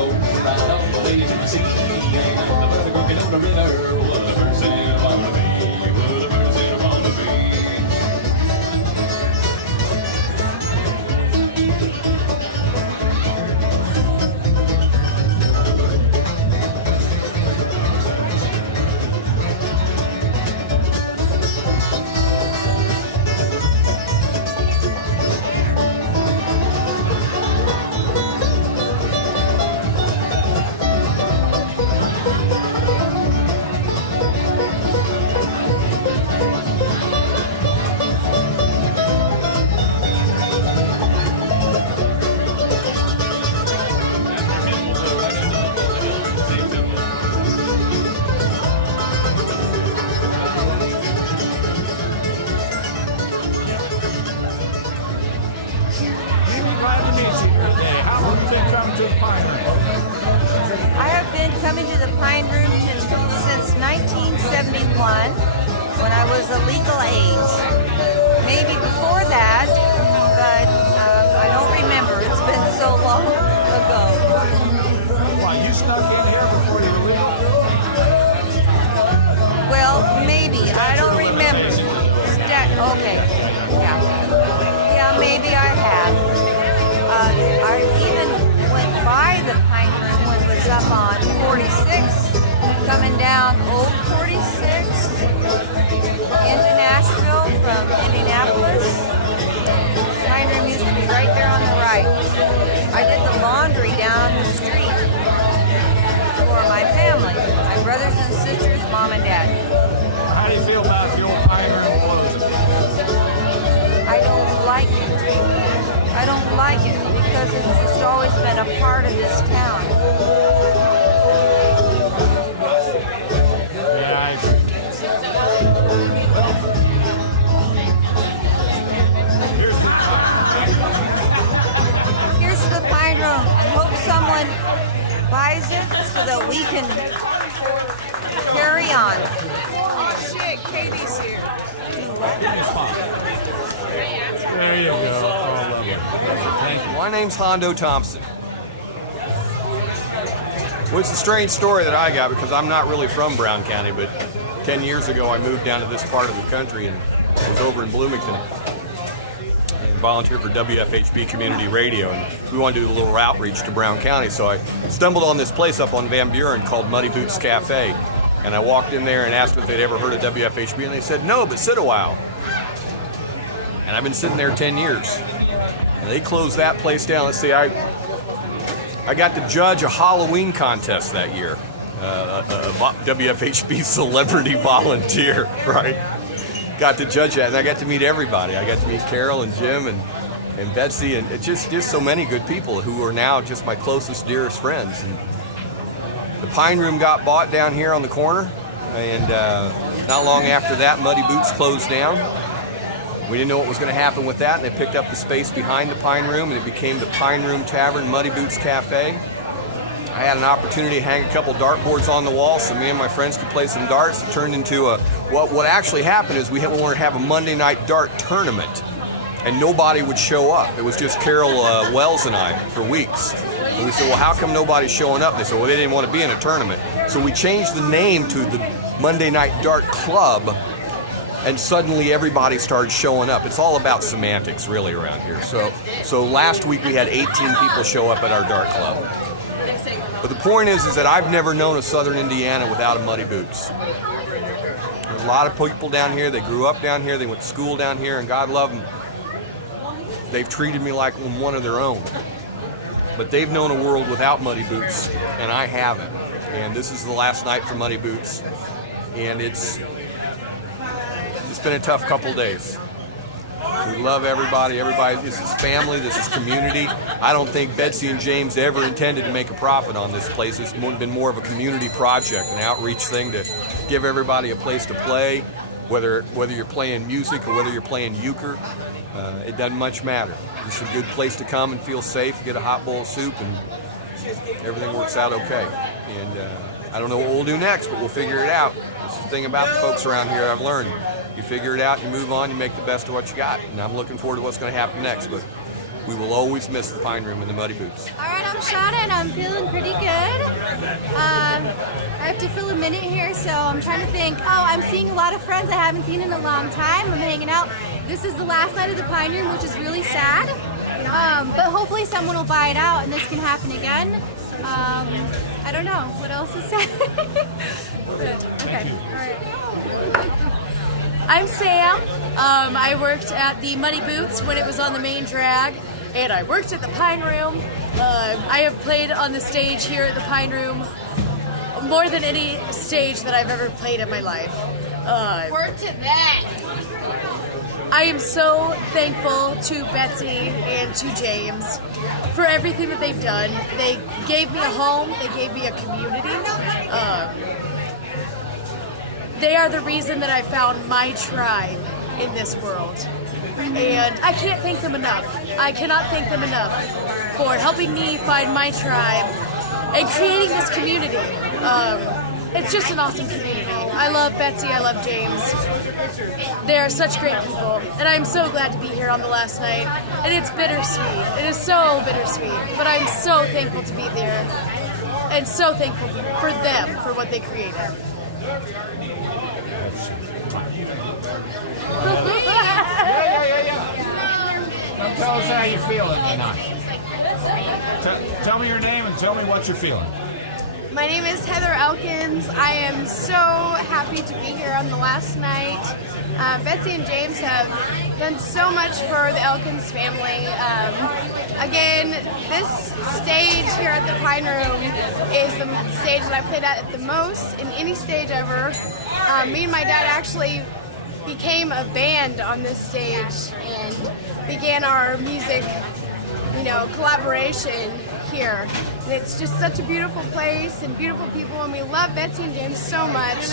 boat right on the way to the sea. And the bird working on the river, what a bird said upon the bay, what a bird said upon the bay. I have been coming to the Pine Room since 1971 when I was a legal age. Maybe before that, but I don't remember. It's been so long ago. Why, you snuck in here before you were legal? Well, maybe. I don't remember. Okay. Yeah, maybe I had. I even went by the Pine Room when it was up on 46, coming down Old 46 into Nashville from Indianapolis. Pine Room used to be right there on the right. I did the laundry down the street for my family, my brothers and sisters, mom and dad. How do you feel about the old Pine Room closing? I don't like it. I don't like it because it's just always been a part of this town. Yeah, I agree. Here's the Pine Room. I hope someone buys it so that we can carry on. Oh shit, Katie's here. There you go. Oh, lovely. Thank you. My name's Hondo Thompson. Well, it's a strange story that I got because I'm not really from Brown County, but 10 years ago I moved down to this part of the country and was over in Bloomington and volunteered for WFHB Community Radio. And we wanted to do a little outreach to Brown County, so I stumbled on this place up on Van Buren called Muddy Boots Cafe. And I walked in there and asked if they'd ever heard of WFHB, and they said, no, but sit a while. And I've been sitting there 10 years. And they closed that place down. Let's see, I got to judge a Halloween contest that year. A WFHB celebrity volunteer, right? Got to judge that, and I got to meet everybody. I got to meet Carol and Jim and Betsy, and it's just so many good people who are now just my closest, dearest friends. And the Pine Room got bought down here on the corner, and not long after that, Muddy Boots closed down. We didn't know what was going to happen with that, and they picked up the space behind the Pine Room, and it became the Pine Room Tavern, Muddy Boots Cafe. I had an opportunity to hang a couple dartboards on the wall so me and my friends could play some darts. It turned into what actually happened is we wanted to have a Monday night dart tournament, and nobody would show up. It was just Carol Wells and I for weeks. And we said, well, how come nobody's showing up? They said, well, they didn't want to be in a tournament. So we changed the name to the Monday Night Dart Club, and suddenly everybody started showing up. It's all about semantics, really, around here. So last week we had 18 people show up at our dart club. But the point is that I've never known a Southern Indiana without a Muddy Boots. There's a lot of people down here. They grew up down here. They went to school down here, and God love them. They've treated me like I'm one of their own. But they've known a world without Muddy Boots, and I haven't. And this is the last night for Muddy Boots, and it's been a tough couple days. We love everybody. This is family. This is community. I don't think Betsy and James ever intended to make a profit on this place. It's been more of a community project, an outreach thing to give everybody a place to play, whether you're playing music or whether you're playing euchre. It doesn't much matter. It's a good place to come and feel safe, get a hot bowl of soup, and everything works out okay. And I don't know what we'll do next, but we'll figure it out. That's the thing about the folks around here I've learned. You figure it out, you move on, you make the best of what you got. And I'm looking forward to what's going to happen next. But we will always miss the Pine Room and the Muddy Boots. All right, I'm Shauna and I'm feeling pretty good. I have to fill a minute here, so I'm trying to think. Oh, I'm seeing a lot of friends I haven't seen in a long time. I'm hanging out. This is the last night of the Pine Room, which is really sad. But hopefully someone will buy it out and this can happen again. I don't know what else to say. Okay, all right. I'm Sam. I worked at the Muddy Boots when it was on the main drag, and I worked at the Pine Room. I have played on the stage here at the Pine Room more than any stage that I've ever played in my life. Word to that. I am so thankful to Betsy and to James for everything that they've done. They gave me a home, they gave me a community. They are the reason that I found my tribe in this world. And I can't thank them enough. I cannot thank them enough for helping me find my tribe and creating this community. It's just an awesome community. I love Betsy, I love James. They are such great people, and I'm so glad to be here on the last night. And it's bittersweet. It is so bittersweet, but I'm so thankful to be there and so thankful for them, for what they created. Now tell us how you're feeling tonight. Tell me your name and tell me what you're feeling. My name is Heather Elkins. I am so happy to be here on the last night. Betsy and James have done so much for the Elkins family. Again, this stage here at the Pine Room is the stage that I played at the most in any stage ever. Me and my dad actually became a band on this stage and began our music, collaboration here. And it's just such a beautiful place and beautiful people, and we love Betsy and James so much,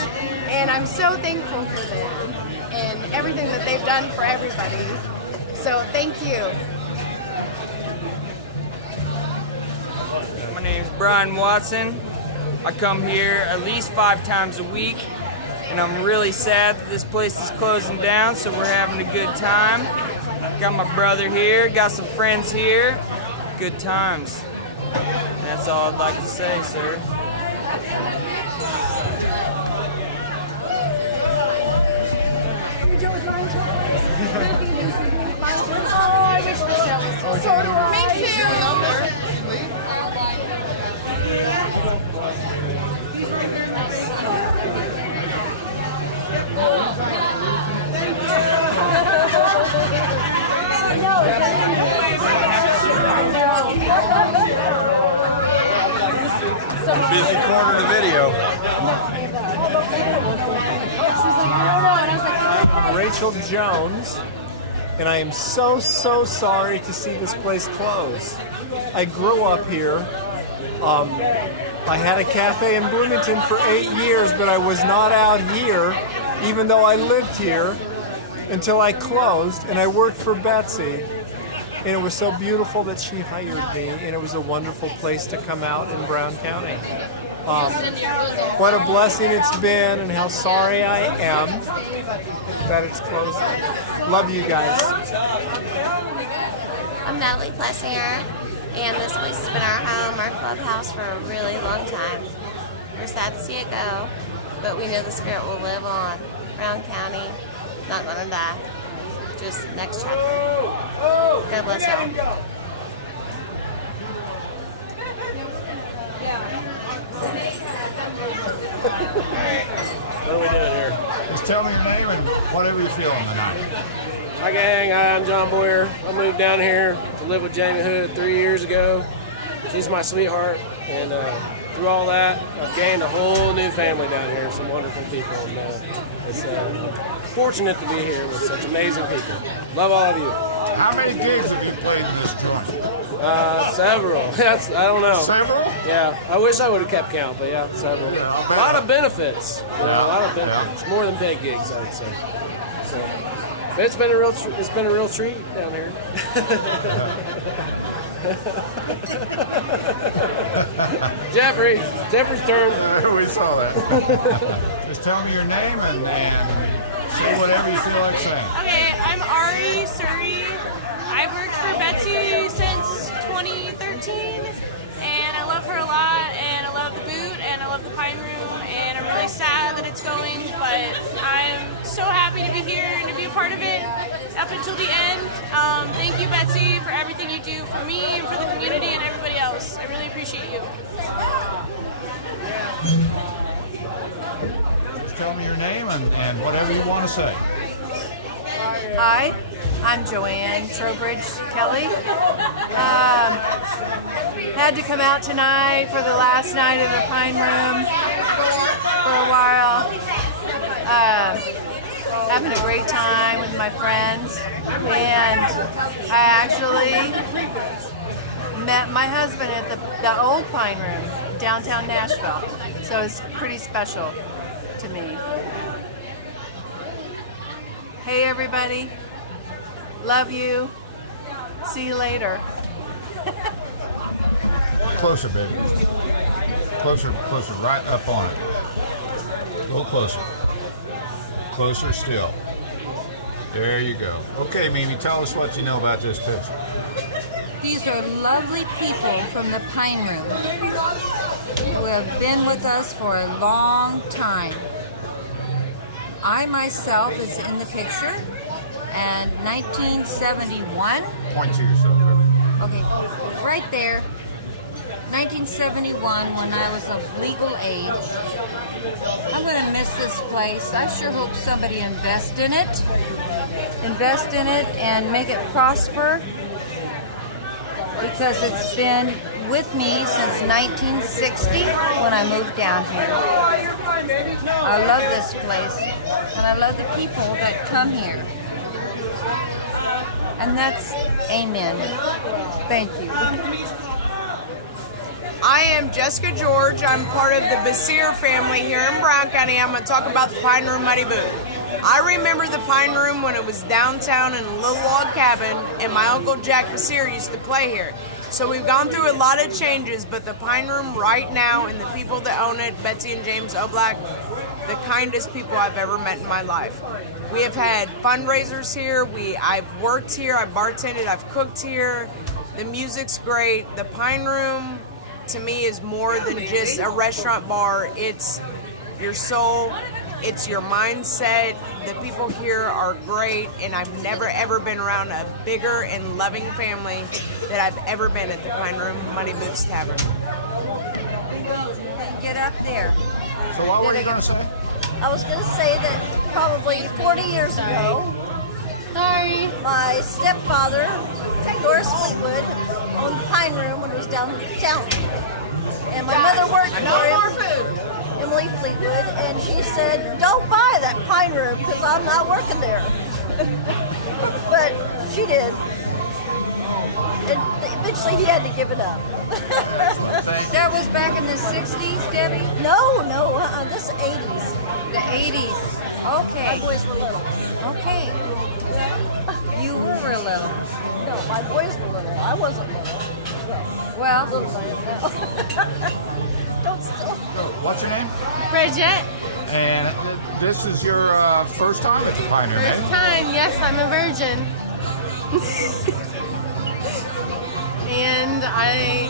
and I'm so thankful for them and everything that they've done for everybody. So thank you. My name is Brian Watson. I come here at least 5 times a week, and I'm really sad that this place is closing down, so we're having a good time. Got my brother here, got some friends here. Good times. And that's all I'd like to say, sir. Oh, I wish Michelle was here. So do I. Me too. Busy corner of the video. I'm Rachel Jones, and I am so sorry to see this place close. I grew up here. I had a cafe in Bloomington for 8 years, but I was not out here, even though I lived here, until I closed, and I worked for Betsy. And it was so beautiful that she hired me, and it was a wonderful place to come out in Brown County. What a blessing it's been, and how sorry I am that it's closing. Love you guys. I'm Natalie Plessinger, and this place has been our home, our clubhouse for a really long time. We're sad to see it go, but we know the spirit will live on. Brown County, not gonna die. Just next chapter. God bless y'all. What are we doing here? Just tell me your name and whatever you're feeling tonight. Hi gang, I'm John Boyer. I moved down here to live with Jamie Hood 3 years ago. She's my sweetheart, and through all that, I've gained a whole new family down here, some wonderful people. And it's fortunate to be here with such amazing people. Love all of you. How many gigs have you played in this joint? Several. I don't know. Several? Yeah, I wish I would have kept count, but yeah, several. A lot of benefits. A lot of benefits. More than paid gigs, I would say. So, but it's been a real treat down here. Jeffrey's turn. We saw that. Just tell me your name and say whatever you feel like saying. Okay, I'm Ari Suri. I've worked for Betsy love the Pine Room, and I'm really sad that it's going, but I'm so happy to be here and to be a part of it up until the end. Thank you, Betsy, for everything you do for me and for the community and everybody else. I really appreciate you. Tell me your name and whatever you want to say. Hi, I'm Joanne Trowbridge Kelly. Had to come out tonight for the last night of the Pine Room for a while. Having a great time with my friends, and I actually met my husband at the old Pine Room downtown Nashville, so it's pretty special to me. Hey everybody, love you, see you later. Closer, baby. Closer, right up on it. A little closer. Closer still. There you go. Okay, Mimi, tell us what you know about this picture. These are lovely people from the Pine Room who have been with us for a long time. I myself is in the picture, and 1971. Point to yourself. Okay, right there. 1971, when I was of legal age. I'm going to miss this place. I sure hope somebody invest in it and make it prosper, because it's been with me since 1960 when I moved down here. I love this place, and I love the people that come here. And that's amen. Thank you. I am Jessica George. I'm part of the Basir family here in Brown County. I'm going to talk about the Pine Room Muddy Boot. I remember the Pine Room when it was downtown in a little log cabin, and my Uncle Jack Basir used to play here. So we've gone through a lot of changes, but the Pine Room right now and the people that own it, Betsy and James Oblack, the kindest people I've ever met in my life. We have had fundraisers here. I've worked here. I've bartended. I've cooked here. The music's great. The Pine Room, to me, is more than just a restaurant bar. It's your soul. It's your mindset. The people here are great, and I've never ever been around a bigger and loving family that I've ever been at the Pine Room Muddy Boots Tavern. Get up there. So what were you going to say? I was going to say that probably 40 years ago, my stepfather, Doris Fleetwood, owned the Pine Room when it was downtown. And my mother worked for him, Emily Fleetwood, and she said, "Don't buy that Pine Room because I'm not working there." But she did. And eventually he had to give it up. That was back in the 60s, Debbie? No, this is 80s. The 80s. Okay. My boys were little. Okay. You were real little. No, my boys were little. I wasn't little. Well, little I am now. Don't still. What's your name? Bridget. And this is your first time at the Pine Room, First time, yes, I'm a virgin. And I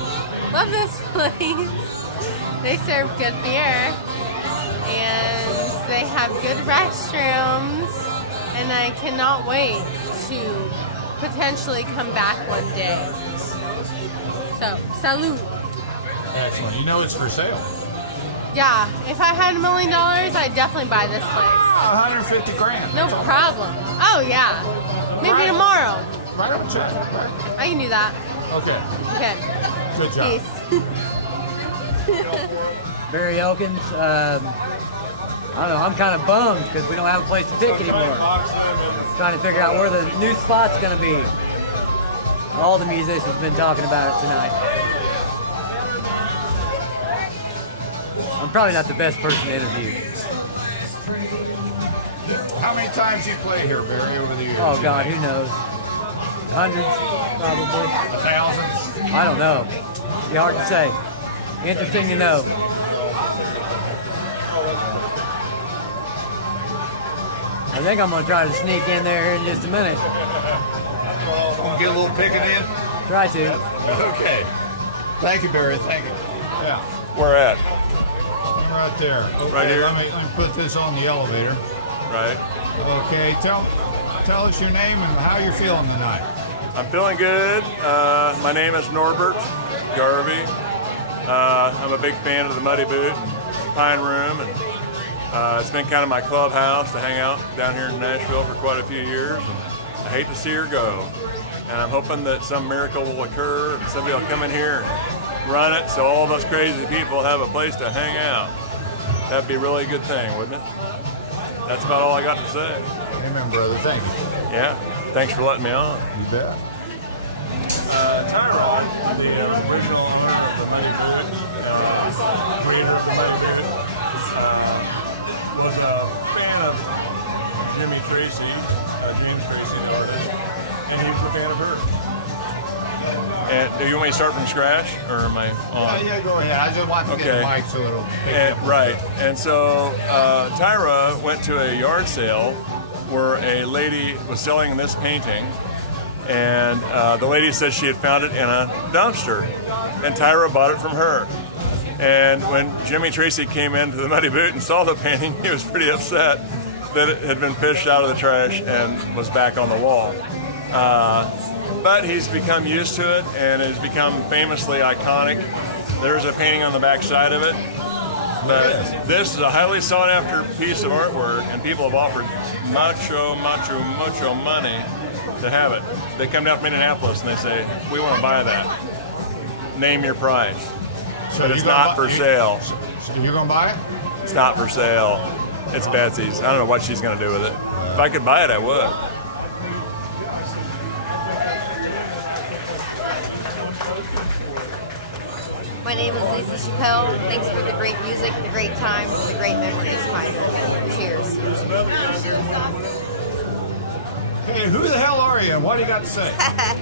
love this place. They serve good beer, and they have good restrooms, and I cannot wait to potentially come back one day. So, salute. Excellent. You know it's for sale. Yeah, if I had $1 million, I'd definitely buy this place. 150 grand. No problem. Oh, yeah. Maybe tomorrow. Right on the check. Right. I can do that. Okay. Okay. Good job. Peace. Barry Elkins. I don't know. I'm kind of bummed because we don't have a place to pick anymore. Trying to figure out where the new spot's going to be. All the musicians have been talking about it tonight. I'm probably not the best person to interview. How many times you play here, Barry, over the years? Oh, God, who knows? Hundreds, probably. 1,000? I don't know. Be hard to say. Interesting to know. I think I'm going to try to sneak in there in just a minute. Want to get a little picking in? Try to. Okay. Thank you, Barry. Thank you. Yeah. Where at? One right there. Okay, Right here? Let me put this on the elevator. Right. Okay, tell us your name and how you're feeling tonight. I'm feeling good. My name is Norbert Garvey. I'm a big fan of the Muddy Boot and Pine Room, and it's been kind of my clubhouse to hang out down here in Nashville for quite a few years. And I hate to see her go, and I'm hoping that some miracle will occur and somebody will come in here and run it so all of us crazy people have a place to hang out. That'd be a really good thing, wouldn't it? That's about all I got to say. Amen, brother. Thank you. Yeah. Thanks for letting me on. You bet. Tyrone, the original owner of the Muddy Boot, creator of the Muddy Boot, was a fan of Jimmy Tracy, James Tracy, the artist, and he was a fan of hers. And do you want me to start from scratch, or am I on? Yeah, go ahead. I just want to get the mic so it'll pick up. Right. And so Tyra went to a yard sale where a lady was selling this painting, and the lady said she had found it in a dumpster, and Tyra bought it from her. And when Jimmy Tracy came into the Muddy Boot and saw the painting, he was pretty upset that it had been fished out of the trash and was back on the wall. But he's become used to it and has become famously iconic. There's a painting on the back side of it. But this is a highly sought after piece of artwork, and people have offered mucho money to have it. They come down from Indianapolis and they say, we want to buy that. Name your price. So but it's not for sale. You're going to buy it? It's not for sale. It's Betsy's. I don't know what she's going to do with it. If I could buy it, I would. My name is Lisa Chappelle. Thanks for the great music, the great times, and the great memories, Pine Room. Cheers. Hey, who the hell are you and what do you got to say? I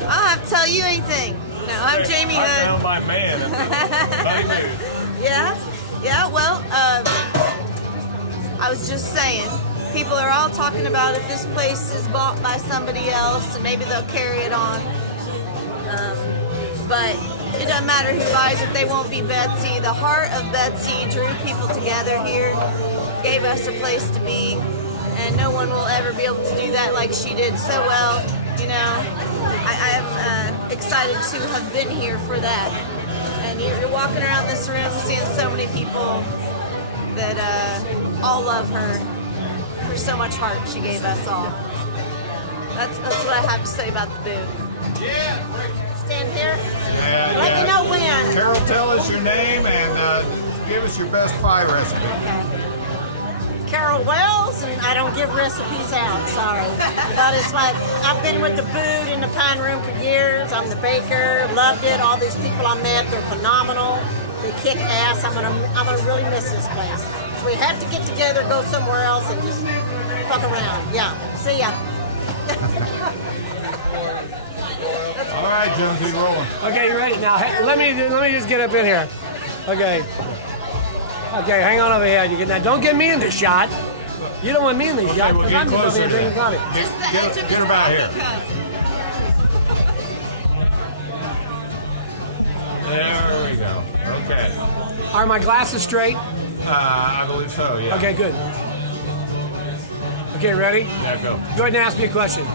don't have to tell you anything. No, I'm Jamie Hood. I'm down by man. Yeah, well, I was just saying, people are all talking about if this place is bought by somebody else and maybe they'll carry it on. But it doesn't matter who buys it, they won't be Betsy. The heart of Betsy drew people together here, gave us a place to be, and no one will ever be able to do that like she did so well. You know, I am excited to have been here for that. And you're walking around this room seeing so many people that all love her for so much heart she gave us all. That's what I have to say about the boot. Stand here. Yeah, Let me know when. Carol, tell us your name and give us your best pie recipe. Okay. Carol Wells, and I don't give recipes out, sorry. But it's like, I've been with the boot in the Pine Room for years. I'm the baker, loved it. All these people I met, they're phenomenal. They kick ass. I'm gonna really miss this place. So we have to get together, go somewhere else, and just fuck around. Yeah, see ya. All right, Jones, keep rolling. Okay, you ready? Now, hey, let me just get up in here. Okay. Okay, hang on over here. Now, don't get me in this shot. You don't want me in this shot because I'm just over here drinking coffee. Get her about here. There we go. Okay. Are my glasses straight? I believe so, yeah. Okay, good. Okay, ready? Yeah, go. Go ahead and ask me a question.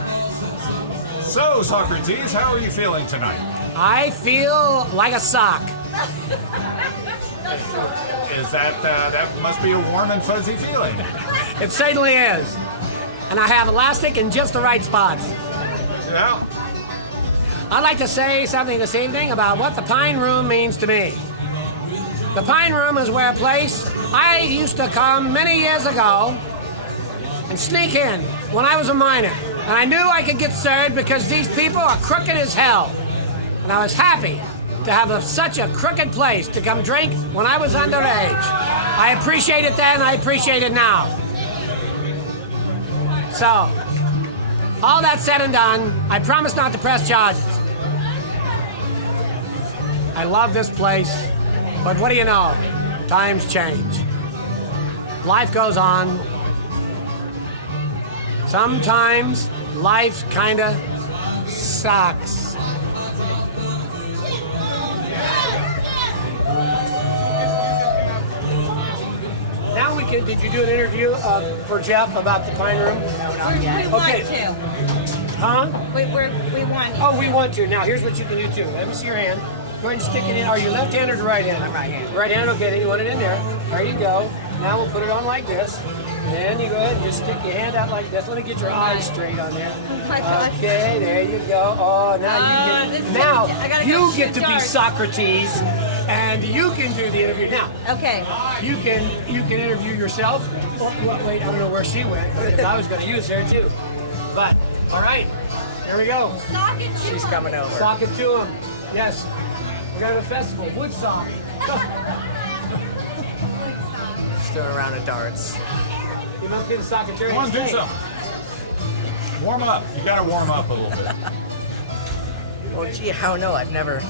So, Socrates, how are you feeling tonight? I feel like a sock. Is that must be a warm and fuzzy feeling? It certainly is. And I have elastic in just the right spots. Yeah. I'd like to say something this evening about what the Pine Room means to me. The Pine Room is where a place I used to come many years ago and sneak in when I was a minor. And I knew I could get served because these people are crooked as hell. And I was happy to have such a crooked place to come drink when I was underage. I appreciate it then, I appreciate it now. So, all that said and done, I promise not to press charges. I love this place, but what do you know? Times change. Life goes on. Sometimes life kinda sucks. Now we can. Did you do an interview for Jeff about the Pine Room? No, not yet. Okay. Huh? We want to. Oh, we want to. Now, here's what you can do too. Let me see your hand. Go ahead and stick it in. Are you left-handed or right-handed? I'm right-handed. Right-handed. Okay, then you want it in there. There you go. Now we'll put it on like this. Then you go ahead and just stick your hand out like this. Let me get your eyes straight on there. Okay, there you go. Oh, now you get to be Socrates, and you can do the interview. Now, okay. You can interview yourself. Oh, wait, I don't know where she went. Because I was going to use her too. But all right, there we go. Sock it to She's him. coming over. Sock it to him. Yes. We're going to a festival. Woodsock. Just throwing around the darts. You must be the Socrates. Come on, do something. Warm up. You got to warm up a little bit. Well, gee, I don't know. I've never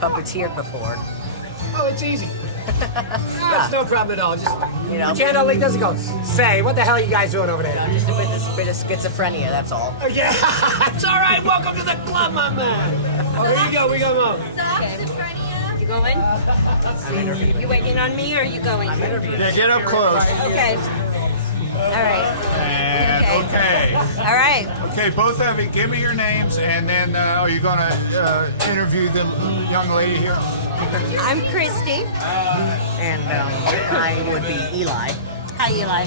puppeteered before. Oh, it's easy. That's no problem at all. Just You know, put your hand out like this and go, say, what the hell are you guys doing over there? Just a bit of schizophrenia, that's all. Oh, yeah, it's all right. Welcome to the club, my man. Oh, here you go. We go home. Schizophrenia. You going? I'm interviewing. You waiting on me or are you going? I'm interviewing. Yeah, get up close. Okay. All right. And okay. All right. Okay, both of you, give me your names, and then are you going to interview the young lady here? I'm Christy. And I would be Eli. Hi, Eli.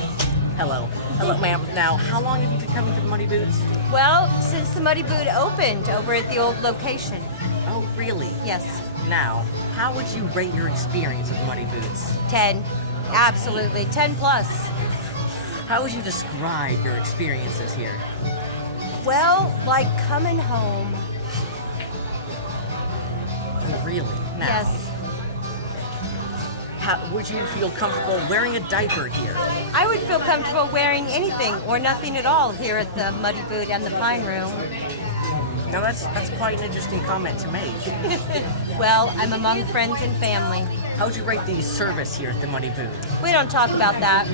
Hello. Hello, ma'am. Now, how long have you been coming to the Muddy Boots? Well, since the Muddy Boot opened over at the old location. Oh, really? Yes. Now, how would you rate your experience with Muddy Boots? 10. Absolutely. 10 plus. How would you describe your experiences here? Well, like coming home. Oh, really? Now, Yes. How, would you feel comfortable wearing a diaper here? I would feel comfortable wearing anything or nothing at all here at the Muddy Boot and the Pine Room. Now, that's quite an interesting comment to make. Well, I'm among friends and family. How would you rate the service here at the Muddy Boot? We don't talk about that.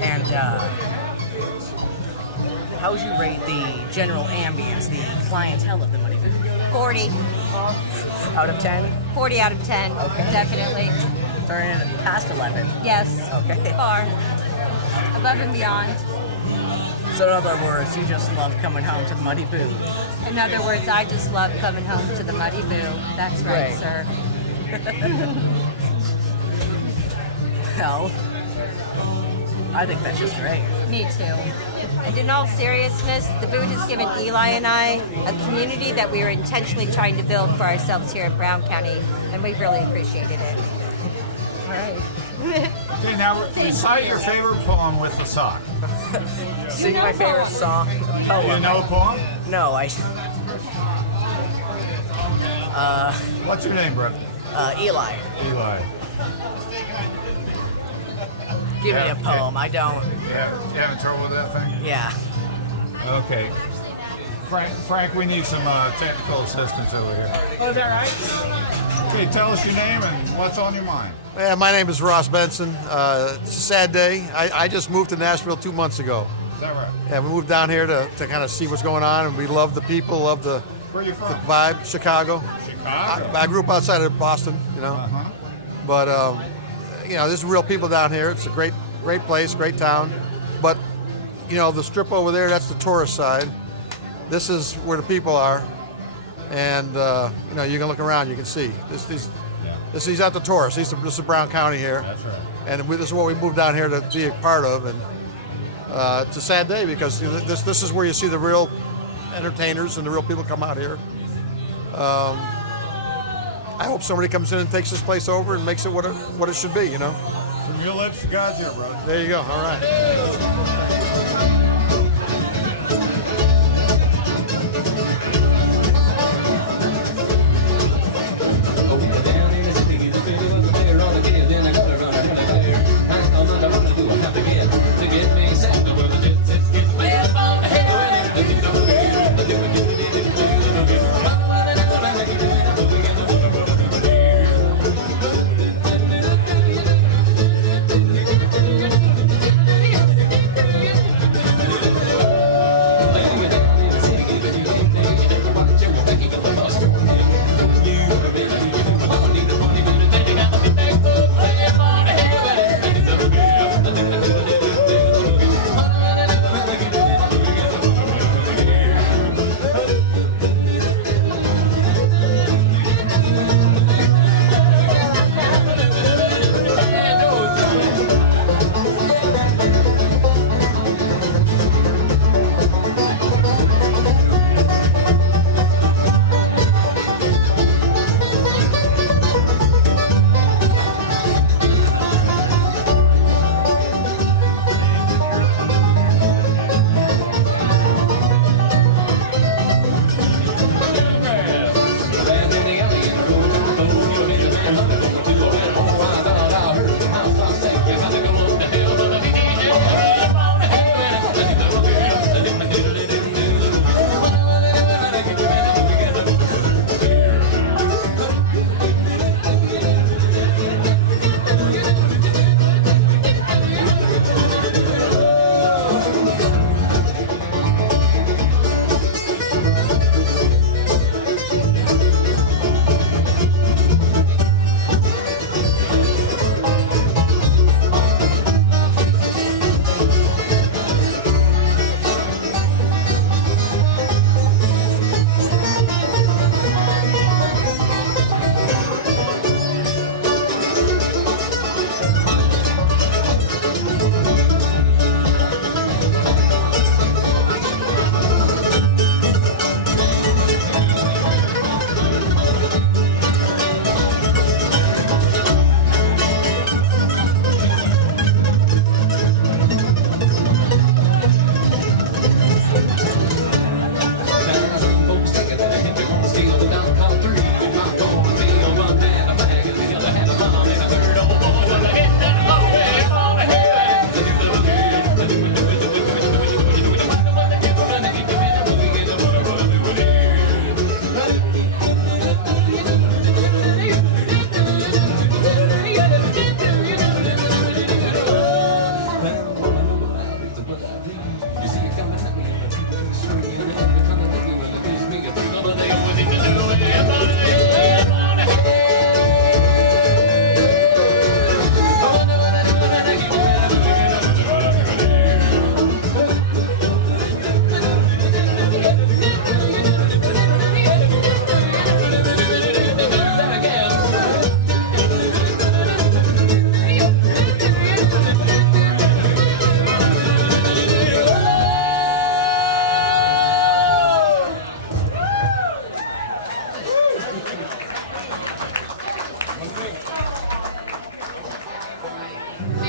And how would you rate the general ambience, the clientele of the Muddy Boot? 40. Out of 10? 40 out of 10. Okay. Definitely. Turning it past 11. Yes. Okay. Far. Above and beyond. So in other words, you just love coming home to the Muddy Boot. In other words, I just love coming home to the Muddy Boot. That's right, Right. sir. Well, I think that's just great. Me too. And in all seriousness, the Boot has given Eli and I a community that we are intentionally trying to build for ourselves here in Brown County, and we've really appreciated it. All right. Okay, now recite your favorite poem with the sock. Sing my favorite song. You know a poem? No, I. What's your name, bro? Eli. Eli. Give me a poem. I don't. Yeah, you having trouble with that thing? Yeah. Okay. Frank, we need some technical assistance over here. Oh, is that right? Okay, tell us your name and what's on your mind. Yeah, my name is Ross Benson. It's a sad day. I just moved to Nashville 2 months ago. Is that right? Yeah, we moved down here to kind of see what's going on, and we love the people, love the Where are you from? vibe. Chicago. Chicago. I grew up outside of Boston, you know. Uh-huh. But you know, there's real people down here. It's a great place, great town. But you know, the strip over there, that's the tourist side. This is where the people are, and you know, you can look around, you can see this is not the tourists. This is Brown County here. That's right. And this is what we moved down here to be a part of, and it's a sad day because this is where you see the real entertainers and the real people come out here. I hope somebody comes in and takes this place over and makes it what it should be, you know. From your lips to God's ear, brother. There you go. All right.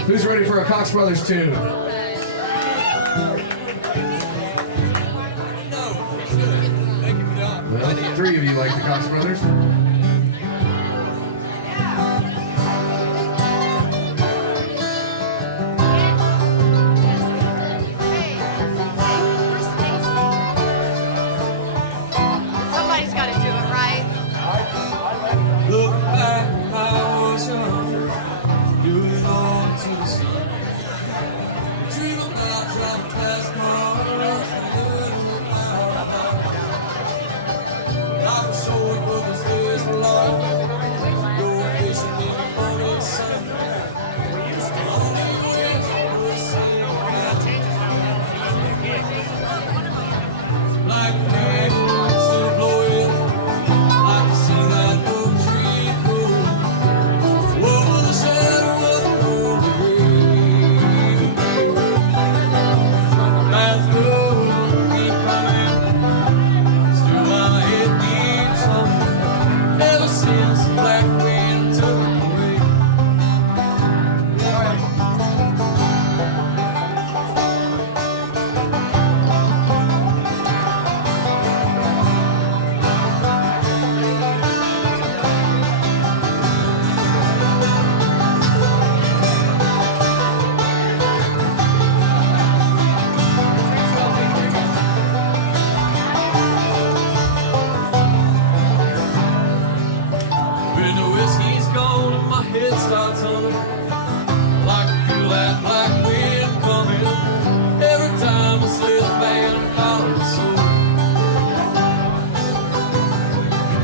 Who's ready for a Cox Brothers tune? Well, 3 of you like the Cox Brothers. Somebody's got to do it, right? Look back, I was young, doing all to the sun. Dream about driving past Mars. I was so good those days were long. Go fishing in the morning sun. Like wind, still blowing. I can see that oak tree grow over the shadow of the golden grave. That road keep coming, still my head keeps humming. Ever since the black wind took away. When the whiskey's gone and my head starts humming, I like to feel that black wind coming every time I slay the band and follow the soul.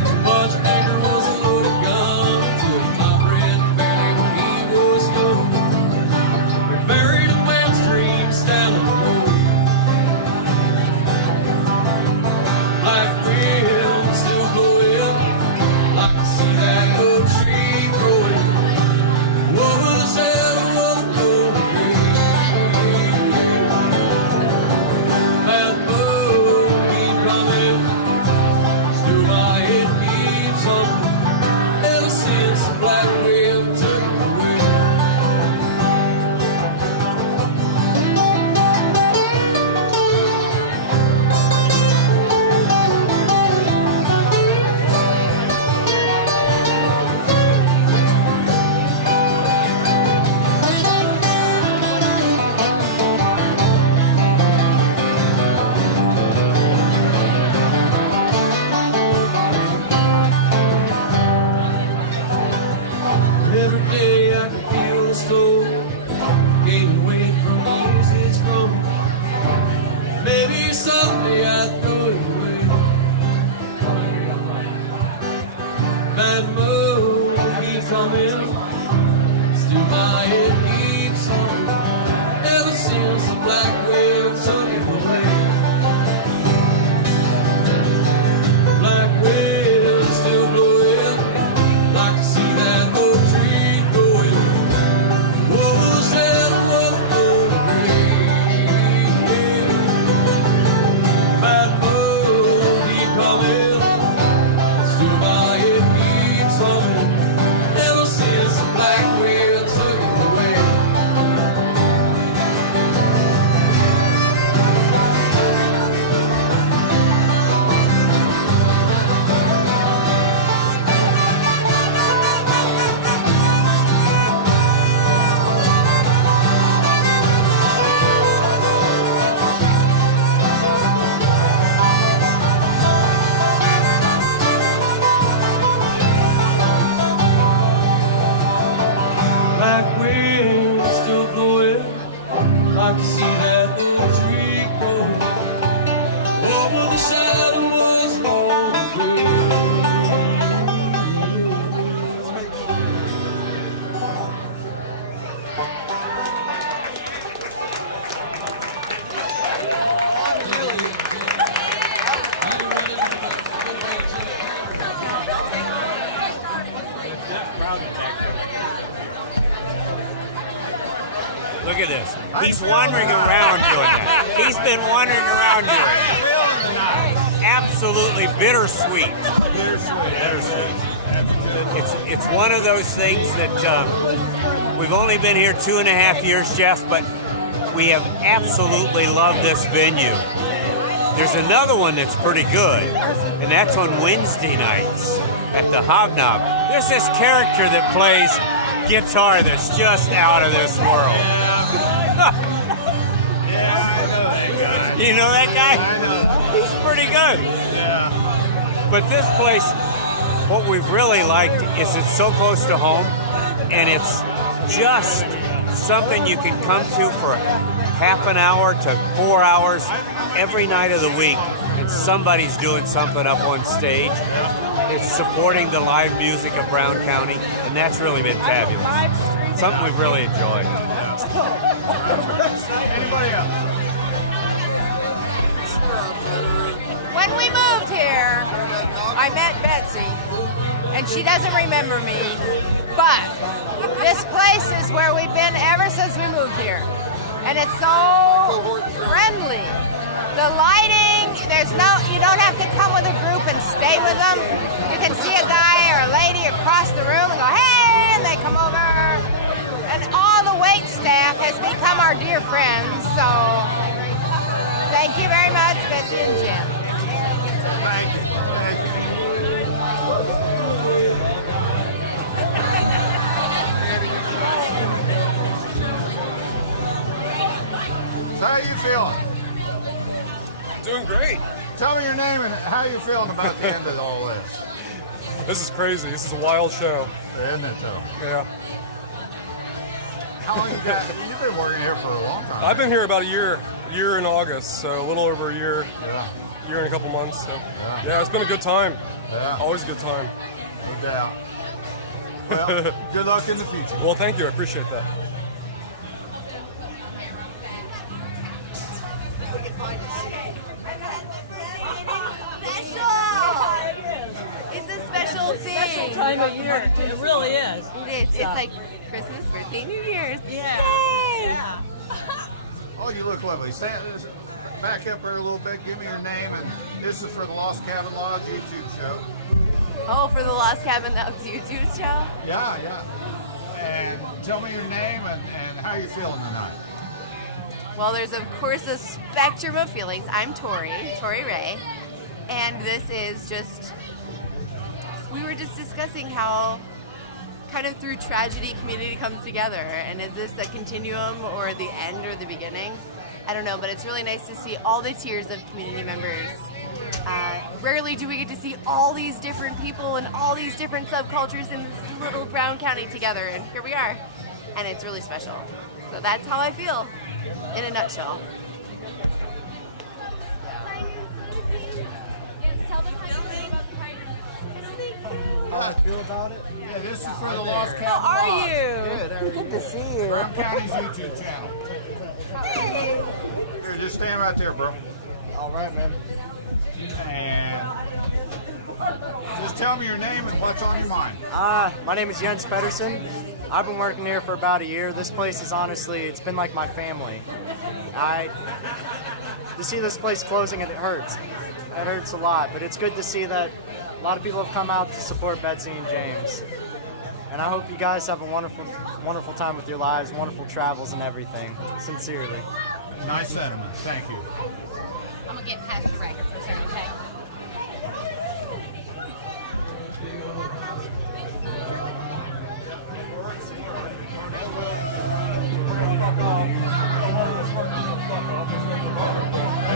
Too much anger was a loaded gun until my friend barely when he was young. We buried a man's dreams down the road. Black wind still blowing. I can see that oak tree growing over the shadow of the golden grave. That boat keep coming, still my head keeps humming. Ever since the black wind took it away. Every day I can feel the slow gaining weight from the years it's grown. Maybe someday I'll throw it away. That moon keeps coming, still my head keeps humming. Ever since the black whale took it away. Black whale still blowing. Like to see that oak tree growing over the shadow of the golden grave. That boat keep coming, still my head keeps humming. Ever since the black whale took it away. Black wind still blowing. I can see that oak tree growing over the shadow of the golden grave. Look at this. He's wandering around doing that. He's been wandering around doing it. Absolutely bittersweet. Bittersweet. It's one of those things that We've only been here 2.5 years, Jeff, but we have absolutely loved this venue. There's another one that's pretty good, and that's on Wednesday nights at the Hobnob. There's this character that plays guitar that's just out of this world. You know that guy? He's pretty good. But this place, what we've really liked is it's so close to home, and it's just something you can come to for half an hour to 4 hours every night of the week, and somebody's doing something up on stage. It's supporting the live music of Brown County, and that's really been fabulous. Something we've really enjoyed. Anybody else? When we moved here, I met Betsy, and she doesn't remember me, but this place is where we've been ever since we moved here. And it's so friendly. The lighting, you don't have to come with a group and stay with them. You can see a guy or a lady across the room and go, hey, and they come over. And all the wait staff has become our dear friends, so thank you very much, Betsy and Jim. Thank you. So how you feeling? Doing great. Tell me your name and how you feeling about the end of all this. This is crazy. This is a wild show. Isn't it though? Yeah. How long you got? You've been working here for a long time. I've been here about a year in August, so a little over a year. Yeah. Year and a couple months. So yeah, it's been a good time. Yeah. Always a good time. No doubt. Well, good luck in the future. Well, thank you. I appreciate that. It's a special thing. Special time of year. It really is. It is. It's like Christmas, birthday, New Year's. Yeah. Yay! Yeah. Oh, you look lovely. Stand, back up here a little bit. Give me your name, and this is for the Lost Cabin Lodge YouTube show. Oh, for the Lost Cabin YouTube show? Yeah, yeah. And tell me your name and how you feeling tonight. Well, there's of course a spectrum of feelings. I'm Tori Ray, and this is just, we were just discussing how kind of through tragedy community comes together, and is this a continuum or the end or the beginning? I don't know, but it's really nice to see all the tiers of community members. Rarely do we get to see all these different people and all these different subcultures in this little Brown County together, and here we are, and it's really special. So that's how I feel, in a nutshell. How I feel about it? Yeah, this is for the Lost Cabin How are Lodge. you? Good to see you. Brown County's YouTube channel. Hey. Here, just stand right there, bro. All right, man. And just tell me your name and what's on your mind. My name is Jens Pedersen. I've been working here for about a year. This place is honestly, it's been like my family. To see this place closing, it hurts. It hurts a lot, but it's good to see that a lot of people have come out to support Betsy and James. And I hope you guys have a wonderful, wonderful time with your lives, wonderful travels and everything. Sincerely. Nice sentiment. Thank you. I'm going to get past you right here for a second, okay?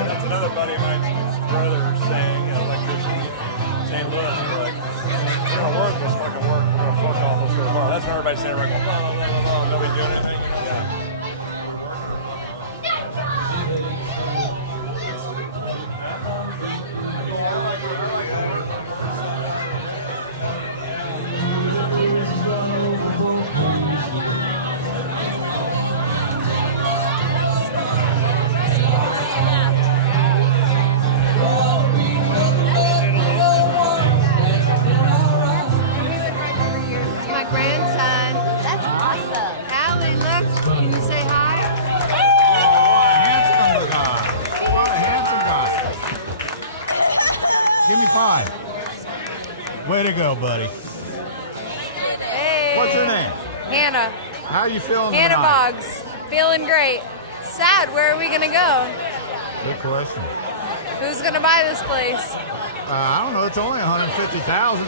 That's another buddy of mine's brother saying electrician in St. Louis. We're like, we're gonna work, let's fucking work. We're gonna fuck off, let's go to the bar. That's when everybody's saying, we're going, blah, blah, blah, blah, blah. Nobody doing anything. Yeah. It's my grandson. That's awesome. Allie, look. Can you say hi? Handsome guy. What a handsome guy. Give me 5. Way to go, buddy. Hey. What's your name? Hannah. How you feeling Hannah tonight? Boggs, feeling great. Sad, where are we gonna go? Good question. Who's gonna buy this place? I don't know. It's only 150,000.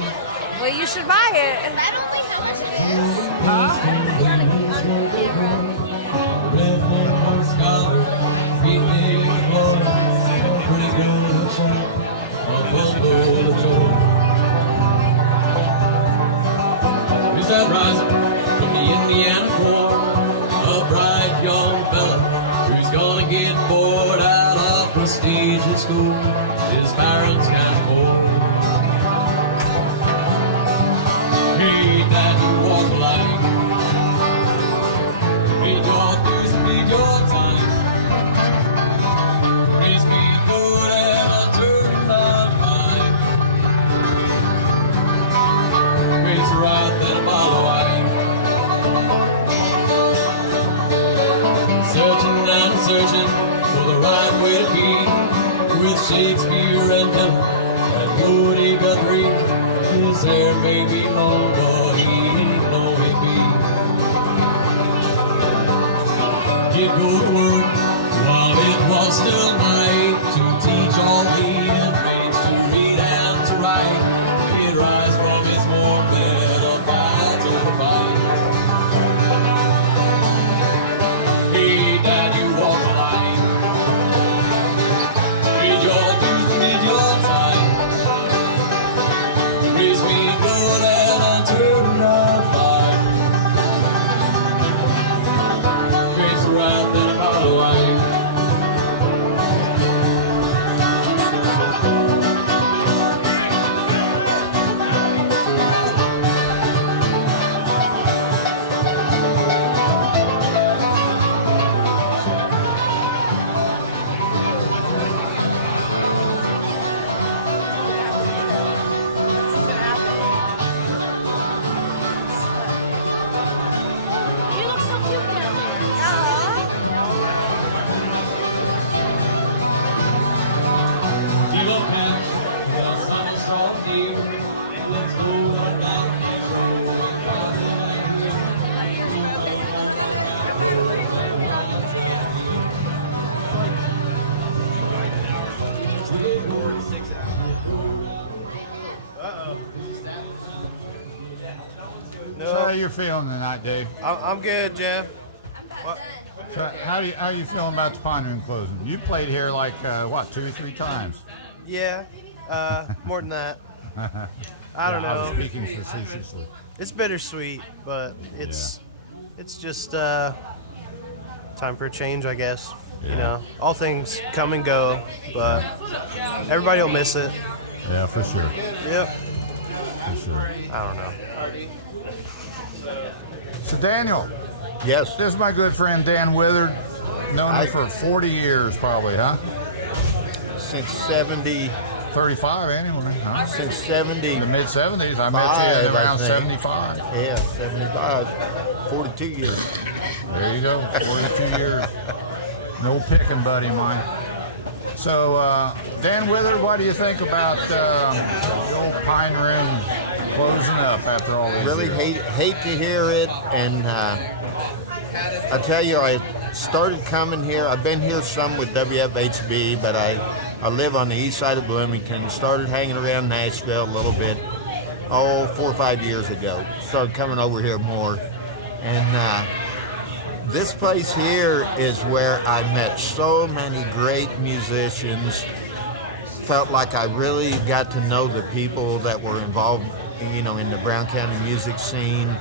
Well, you should buy it. Is that rising from the Indiana core? A bright young fella who's gonna get bored out of prestige at school. His parents can't afford. Hey, Dad, you walk a line. Read your dues, read your time. Raise me good and I'll turn my mind. Raise the right that a mile away. Searching and searching for the right way to be. With Shakespeare and Helen and Woody Guthrie. His hair may be long, but he ain't no baby. He'd go to work while it was still night to teach all he and grades to read and to write. He'd rise from his warm bed of fights over fight. Hey, Dad, you walk a line. Read your dues, read your time. Raise me good and I'll turn out fine. Raise the right then I'm out of line. You look so cute down there. Give up half, well, I'm a strong deal. Let's go on down that road. So how you feeling tonight, Dave? I'm good, Jeff. What? So how you feeling about the Pine Room closing? You played here like what, 2 or 3 times? Yeah, more than that. I don't Yeah, I was know. speaking facetiously. It's bittersweet, but it's just time for a change, I guess. You Yeah. know, all things come and go, but everybody will miss it. Yeah, for sure. Yep. For sure. I don't know. So Daniel. Yes. This is my good friend Dan Willard. Known him for 40 years probably, huh? Since 70. 35 anyway, huh? Since 70. The mid-70s. I met you around 75. Yeah, 75. 42 years. There you go, 42 years. No picking, buddy of mine. So, Dan Willard, what do you think about the old Pine Room closing up after all these Really years? hate to hear it, and I tell you, I started coming here. I've been here some with WFHB, but I live on the east side of Bloomington. Started hanging around Nashville a little bit, 4 or 5 years ago. Started coming over here more, and this place here is where I met so many great musicians. Felt like I really got to know the people that were involved, you know, in the Brown County music scene,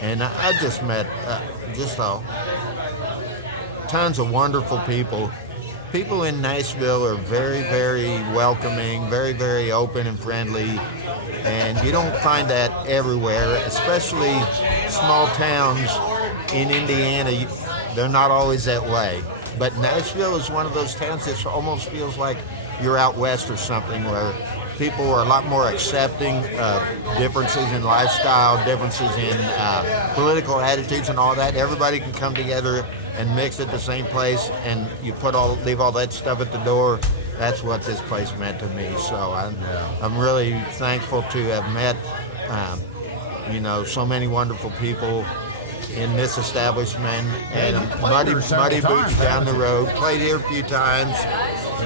and I just met tons of wonderful people. People in Nashville are very, very welcoming, very, very open and friendly, and you don't find that everywhere, especially small towns in Indiana. They're not always that way. But Nashville is one of those towns that almost feels like you're out west or something, where people are a lot more accepting of differences in lifestyle, differences in political attitudes and all that. Everybody can come together and mix at the same place, and you leave all that stuff at the door. That's what this place meant to me. So I'm really thankful to have met, so many wonderful people, in this establishment, and played here several Muddy Boots times, down the haven't you? road. Played here a few times.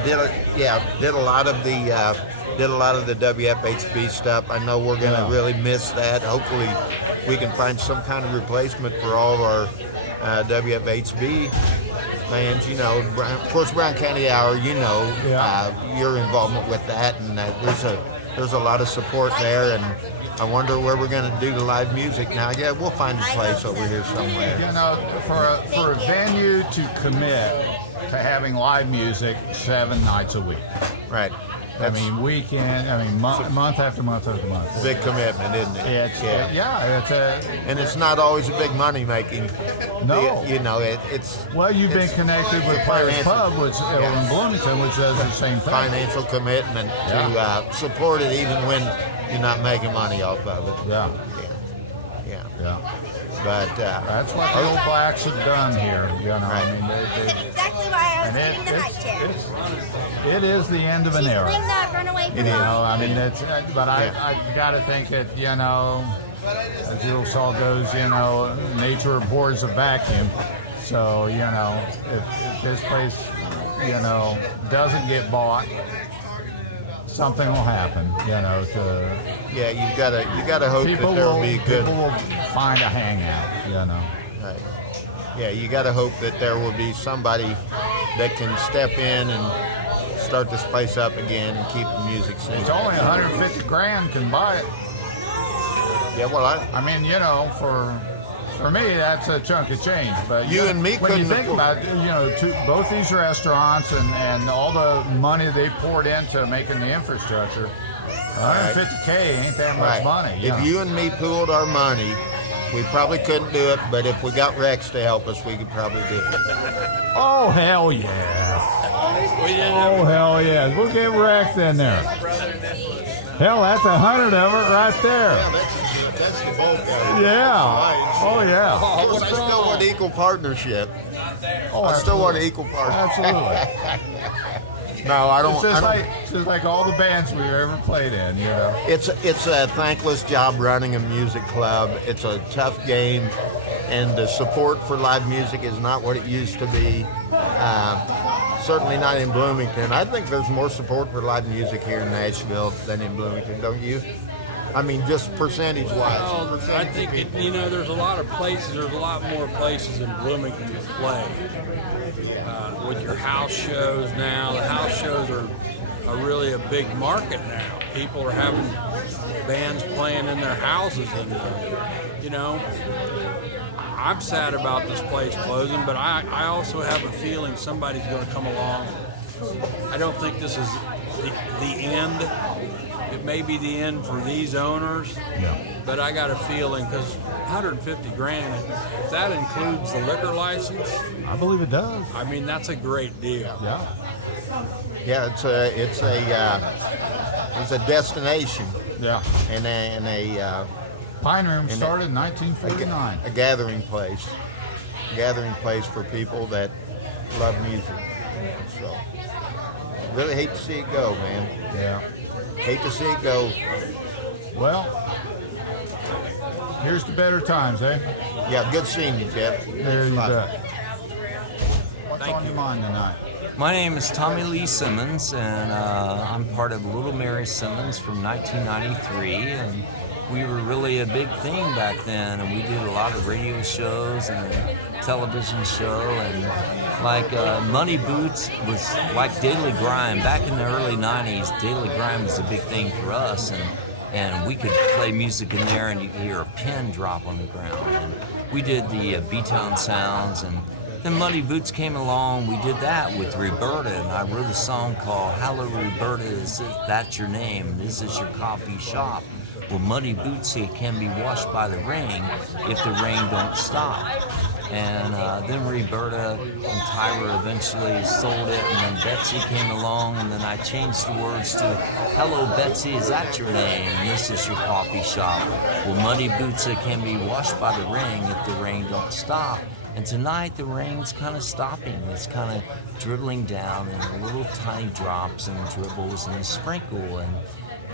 Did a lot of the WFHB stuff. I know we're gonna really miss that. Hopefully, we can find some kind of replacement for all of our WFHB fans. You know, of course, Brown County Hour. You know, your involvement with that, and there's a lot of support there, and I wonder where we're going to do the live music now. Yeah, we'll find a place over here somewhere. You know, for a venue to commit to having live music 7 nights a week. Right. I mean, weekend. I mean, month after month after month. Big commitment, isn't it? And it's not always a big money making. No. You know, it's. Well, you've been connected with Players Pub, which in Bloomington, which does the same thing. Financial commitment to support it, even when you're not making money off of it. Yeah. But that's what the Oblacks have done here. You know, I mean, Exactly why I was getting the high chair. it is the end of an era. Bring that runaway You know, I mean, but I got to think that, you know, as the old song goes, you know, nature abhors a vacuum. So, you know, if this place, you know, doesn't get bought, something will happen, you know. You gotta hope that there will be good. People will find a hangout, you know. Right. Yeah, you gotta hope that there will be somebody that can step in and start this place up again and keep the music scene. It's only $150,000 can buy it. Yeah, well, I mean, you know, for me, that's a chunk of change. But You and me when you couldn't think afford- about, you know, both these restaurants and all the money they poured into making the infrastructure, $150K ain't that much money. If you and me pooled our money, we probably couldn't do it. But if we got Rex to help us, we could probably do it. Oh hell yeah! Oh hell yeah! We'll get Rex in there. Hell, that's 100 of it right there. That's the bulk of it. Yeah. Oh yeah. Of course, I still want equal partnership. I still want equal partnership. Absolutely. No, I don't. It's just like all the bands we've ever played in, you know. It's a thankless job running a music club. It's a tough game, and the support for live music is not what it used to be. Certainly not in Bloomington. I think there's more support for live music here in Nashville than in Bloomington, don't you? I mean, just percentage-wise. Well, I think there's a lot of places. There's a lot more places in Bloomington to play. With your house shows now, the house shows are really a big market now. People are having bands playing in their houses, and you know, I'm sad about this place closing, but I also have a feeling somebody's going to come along. I don't think this is the end. It may be the end for these owners, but I got a feeling, because $150,000, if that includes the liquor license, I believe it does. I mean, that's a great deal. Yeah, it's a destination. Yeah. And a Pine Room started in 1949. A gathering place for people that love music. So, really hate to see it go, man. Yeah. Hate to see it go. Well, here's to better times, eh? Yeah, good seeing you, Jeff. There you go. What's on your mind tonight? My name is Tommy Lee Simmons, and I'm part of Little Mary Simmons from 1993, and we were really a big thing back then, and we did a lot of radio shows and a television show, and like Muddy Boots was like Daily Grime. Back in the early 90s, Daily Grime was a big thing for us, and we could play music in there, and you could hear a pin drop on the ground. And we did the B-Town sounds, and then Muddy Boots came along. We did that with Roberta, and I wrote a song called "Hello Roberta, is that your name? This is your coffee shop." Well, Muddy Boots, it can be washed by the rain if the rain don't stop. And then Roberta and Tyra eventually sold it, and then Betsy came along, and then I changed the words to "Hello Betsy, is that your name? This is your coffee shop." Well, Muddy Boots, it can be washed by the rain if the rain don't stop. And tonight the rain's kind of stopping. It's kind of dribbling down in little tiny drops and dribbles and sprinkle. And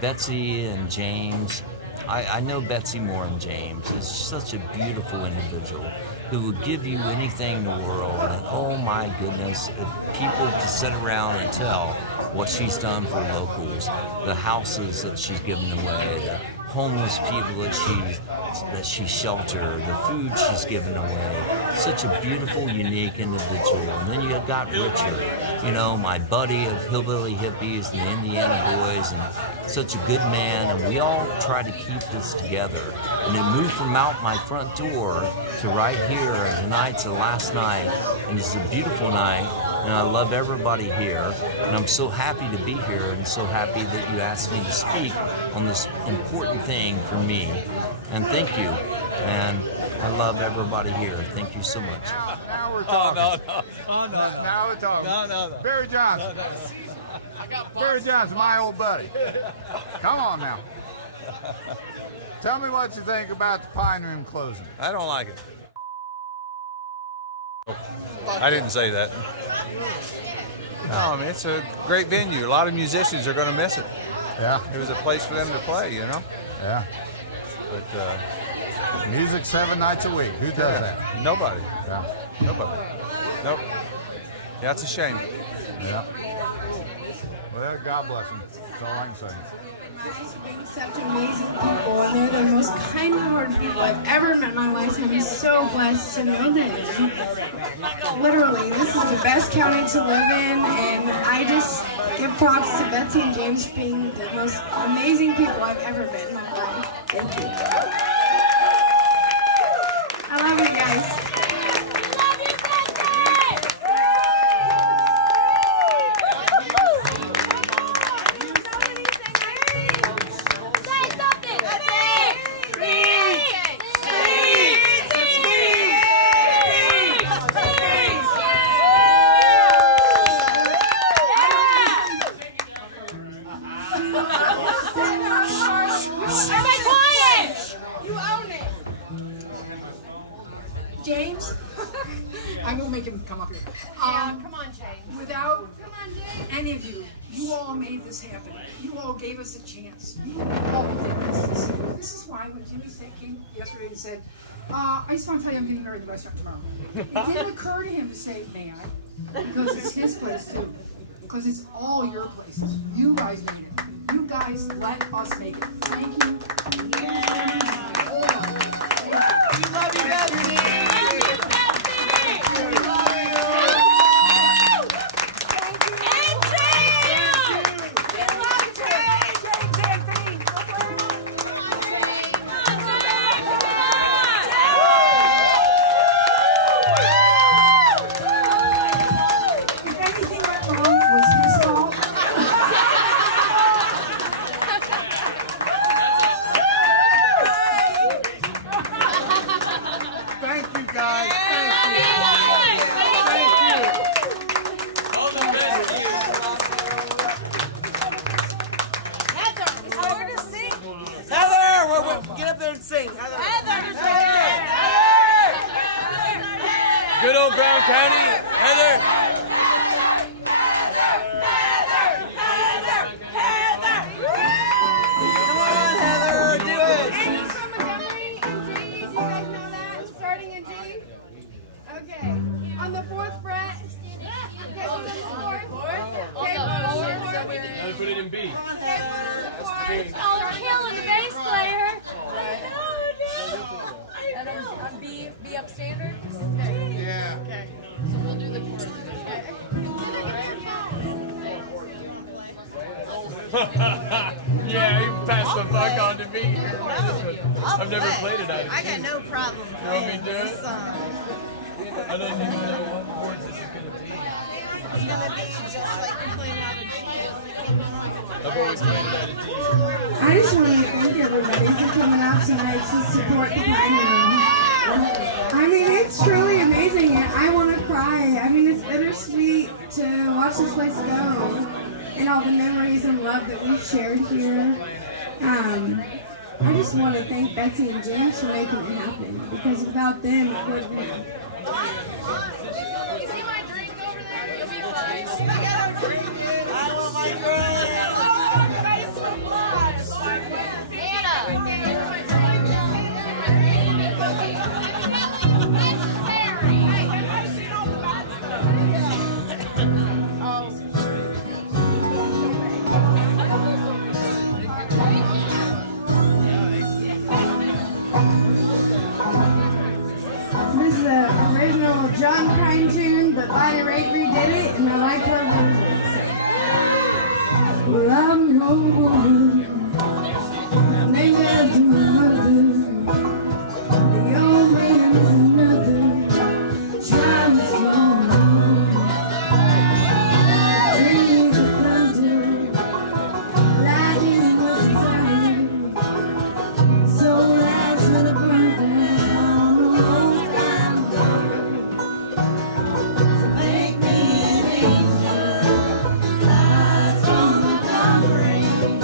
Betsy and James I know Betsy Moore and James is such a beautiful individual who would give you anything in the world. And oh my goodness, if people could sit around and tell what she's done for locals, the houses that she's given away, the homeless people that she sheltered, the food she's given away. Such a beautiful, unique individual. And then you got Richard, you know, my buddy of Hillbilly Hippies and the Indiana Boys, and such a good man. And we all try to keep this together. And it moved from out my front door to right here. And tonight's the last night, and it's a beautiful night. And I love everybody here, and I'm so happy to be here, and so happy that you asked me to speak on this important thing for me. And thank you, and I love everybody here. Thank you so much. Now we're talking. Oh, no. Now we're talking. No. Barry Johnson. Barry Johnson, my old buddy. Come on now. Tell me what you think about the Pine Room closing. I don't like it. I didn't say that. No, I mean, it's a great venue. A lot of musicians are going to miss it. Yeah. It was a place for them to play, you know? Yeah. But music 7 nights a week. Who does that? Nobody. Yeah. Nobody. Nope. Yeah, it's a shame. Yeah. Well, God bless them. That's all I can say. Being such amazing people, and they're the most kind-hearted people I've ever met in my life, and I'm so blessed to know them. Literally, this is the best county to live in, and I just give props to Betsy and James for being the most amazing people I've ever met in my life. Thank you. I love you guys. James, I'm gonna make him come up here. Come on, James. Without any of you, you all made this happen. You all gave us a chance. You all did this. This is why when Jimmy came yesterday and said, I just want to tell you I'm getting married in the restaurant tomorrow. It didn't occur to him to say, may I? Because it's his place too. Because it's all your places. You guys made it. You guys let us make it. Thank you. We love you, Betsy. Good old Brown County, Heather. Come on, Heather, do it. And from Montgomery and G, you guys know that, starting in G. Okay, on the 4th fret. Okay, on the 4th. Okay, Gotta put it in B. Oh, killing the bass player. And I'm B up standard? Yeah. Okay. So we'll do the chorus. Yeah, you passed the buck on to me here. I've never play. played it out of I got no problem You want me playing to do this it? song. I don't even know what chords this is going to be. It's gonna be just like you're playing out of G. I've always played it out of D. I just want to thank everybody for coming out tonight to support the Pine Room. I mean, it's truly amazing, and I want to cry. I mean, it's bittersweet to watch this place go, and all the memories and love that we've shared here. I just want to thank Betsy and James for making it happen, because without them, it wouldn't have. You see my drink over there? You'll be fine. I want my girl. Anna! but Bonnie Raitt redid it, and I like her version. Well, I'm no woman, named after my mother. The old man is another, trying to slow down. Dreams of thunder, lightning was desire. So last when it burned down, almost I'm there. So make me an angel, lights from my covering.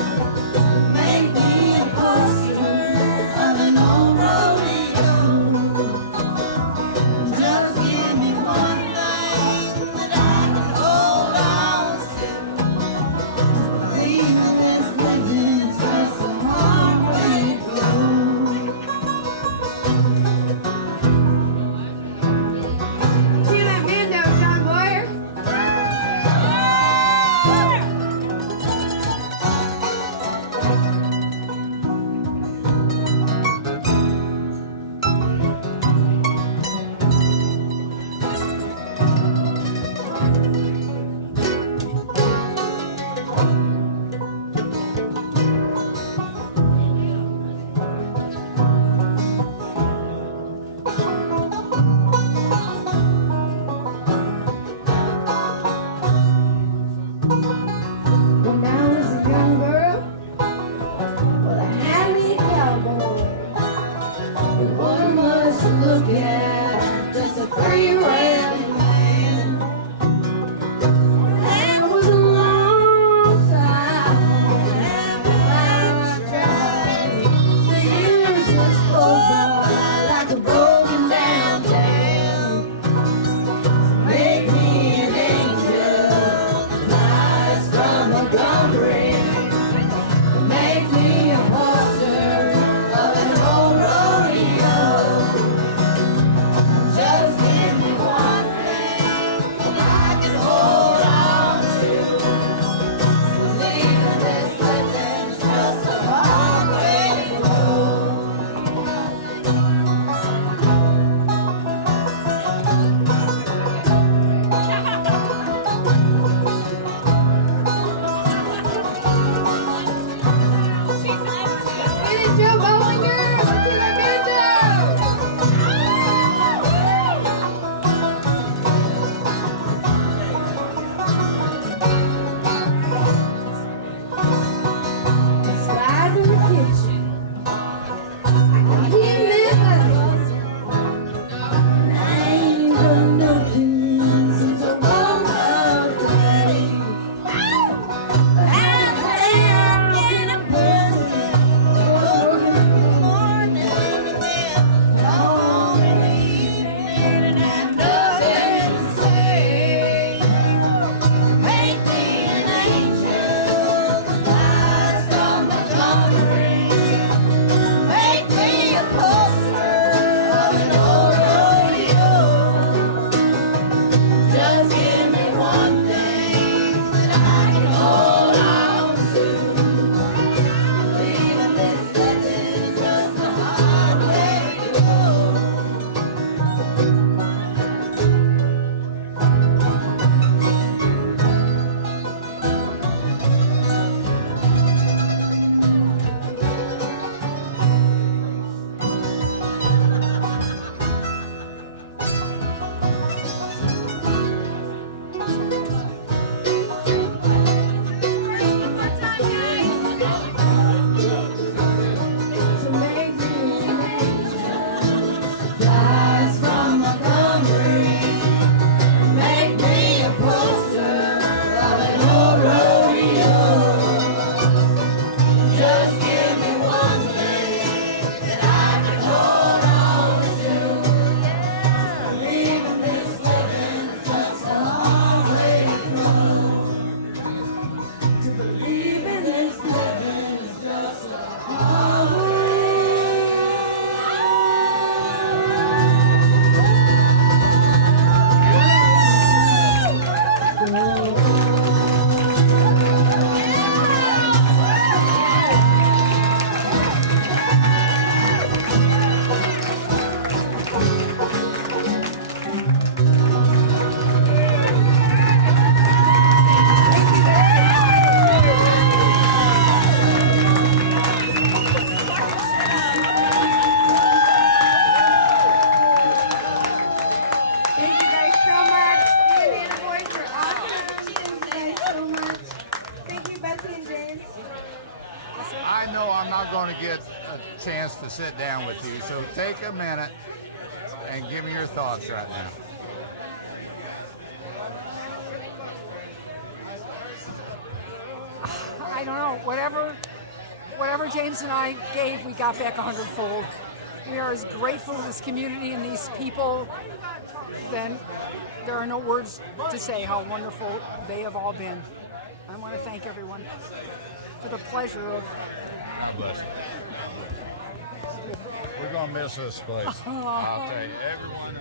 I know I'm not going to get a chance to sit down with you, so take a minute and give me your thoughts right now. I don't know. Whatever James and I gave, we got back 100-fold. We are as grateful to this community and these people. Then there are no words to say how wonderful they have all been. I want to thank everyone for the pleasure of. God bless you. We're going to miss this place. I'll tell you, everyone.